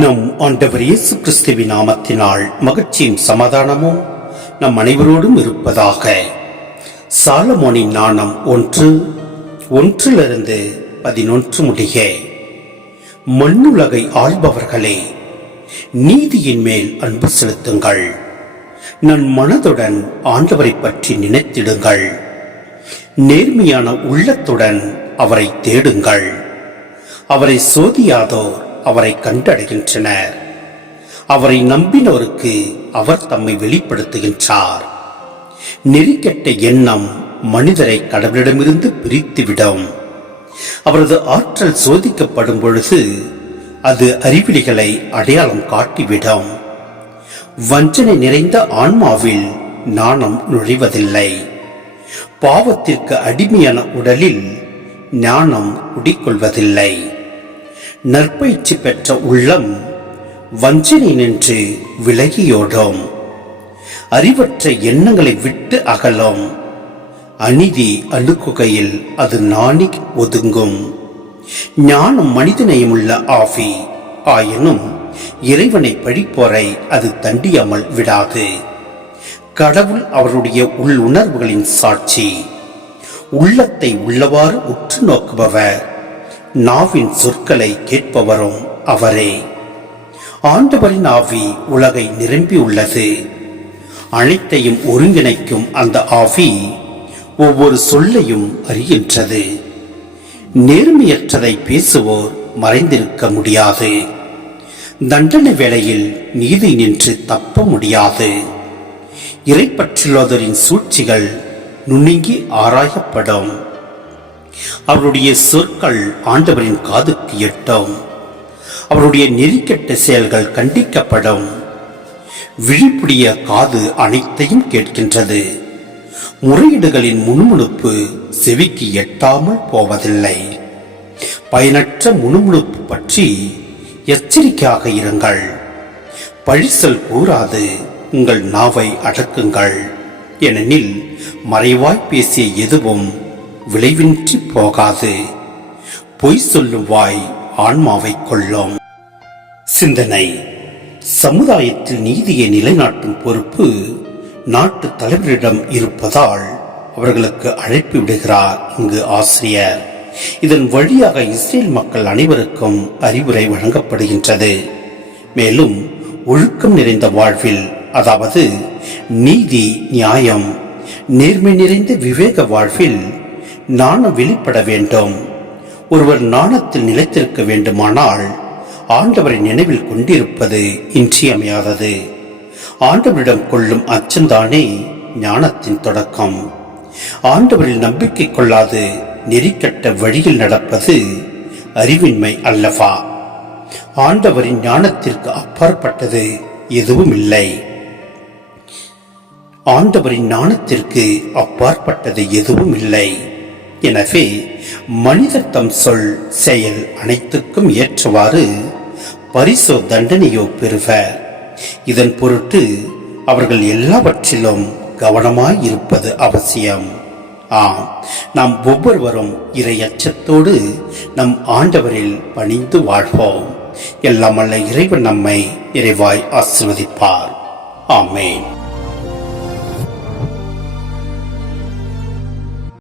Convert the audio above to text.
நம் ஆண்டவர் இயேசு கிறிஸ்துவின் நாமத்தினால் மகிழ்ச்சியும் சமாதானமும் நம் அனைவரோடும் இருப்பதாக. சாலமோனின் நாணம் ஒன்று ஒன்றிலிருந்து பதினொன்று முடிய மண்ணுலகை ஆள்பவர்களே நீதியின் மேல் அன்பு செலுத்துங்கள். நன் மனதுடன் ஆண்டவரை பற்றி நினைத்திடுங்கள். நேர்மையான உள்ளத்துடன் அவரை தேடுங்கள். அவரை சோதியாதோர் அவரை கண்டடைகின்றனர். அவரை நம்பினோருக்கு அவர் தம்மை வெளிப்படுத்துகின்றார். நெறிக்கெட்ட எண்ணம் மனிதரை கடவுளிடமிருந்து பிரித்துவிடும். அவரது ஆற்றல் சோதிக்கப்படும் பொழுது அது அறிவிலிகளை அடையாளம் காட்டிவிடும். வஞ்சனை நிறைந்த ஆன்மாவில் நாணம் நுழைவதில்லை. பாவத்திற்கு அடிமையான உடலில் ஞானம் குடிக்கொள்வதில்லை நற்பயிற்சி பெற்ற உள்ளம் வஞ்சனை நின்று விலகியோடும். அறிவற்ற எண்ணங்களை விட்டு அகலும். அநீதி அணுகுகையில் அது நாணி ஒதுங்கும். ஞானம் மனிதநேயமுள்ள ஆவி. ஆயினும் இறைவனை பழிப்போரை அது தண்டியாமல் விடாது. கடவுள் அவருடைய உள்ளுணர்வுகளின் சாட்சி. உள்ளத்தை உள்ளவாறு உற்று நோக்குபவர். நாவின் சொற்களை கேட்பவரும் அவரே. ஆண்டவரின் ஆவி உலகை நிரம்பியுள்ளது அனைத்தையும் ஒருங்கிணைக்கும் அந்த ஆவி ஒவ்வொரு சொல்லையும் அறிகின்றது. நேர்மையற்றதை பேசுவோர் மறைந்திருக்க முடியாது. தண்டனை வேளையில் நீதி நின்று தப்ப முடியாது. இறைப்பற்றுள்ளோதரின் சூழ்ச்சிகள் நுணுங்கி ஆராயப்படும். அவருடைய சொற்கள் ஆண்டவரின் காதுக்கு எட்டும். அவருடைய நெறிக்கெட்ட செயல்கள் கண்டிக்கப்படும். விழிப்புடைய காது அனைத்தையும் கேட்கின்றது. முறையீடுகளின் முணுமுணுப்பு செவிக்கு எட்டாமல் போவதில்லை. பயனற்ற முணுமுணுப்பு பற்றி எச்சரிக்கையாக இருங்கள். பழிசல் கூறாது உங்கள் நாவை அடக்குங்கள். ஏனெனில் மறைவாய் பேசிய எதுவும் விளைவின்றி போகாது. பொய் சொல்லும் வாய் ஆன்மாவை கொள்ளும் சிந்தனை. சமுதாயத்தில் நீதியை நிலைநாட்டும் பொறுப்பு நாட்டு தலைவரிடம் இருப்பதால் அவர்களுக்கு அழைப்பு விடுகிறார் இங்கு ஆசிரியர். இதன் வழியாக இஸ்ரேல் மக்கள் அனைவருக்கும் அறிவுரை வழங்கப்படுகின்றது. மேலும் ஒழுக்கம் நிறைந்த வாழ்வில் அதாவது நீதி நியாயம் நேர்மை நிறைந்த விவேக வாழ்வில் நாணம் வெளிப்பட வேண்டும். ஒருவர் நாணத்தில் நிலைத்திருக்க வேண்டுமானால் ஆண்டவரை நினைவில் கொண்டிருப்பது இன்றியமையாதது. ஆண்டவரிடம் கொள்ளும் அச்சந்தானே ஞானத்தின் தொடக்கம். ஆண்டவரில் நம்பிக்கை கொள்ளாது நெறிக்கட்ட வழியில் நடப்பது அறிவின்மை அல்லவா? ஆண்டவரின் ஞானத்திற்கு அப்பாற்பட்டது எதுவும் இல்லை ஆண்டவரின் ஞானத்திற்கு அப்பாற்பட்டது எதுவும் இல்லை எனவே மனிதர் தம் சொல் செயல் அனைத்துக்கும் ஏற்றவாறு பரிசோ தண்டனையோ பெறுவர். இதன் பொருட்டு அவர்கள் எல்லாவற்றிலும் கவனமாய் இருப்பது அவசியம். ஆம் நாம் ஒவ்வொருவரும் இறை அச்சத்தோடு நம் ஆண்டவரில் பணிந்து வாழ்வோம். எல்லாம் அல்ல இறைவன் நம்மை இறைவாய் ஆசிர்வதிப்பார். ஆமேன்.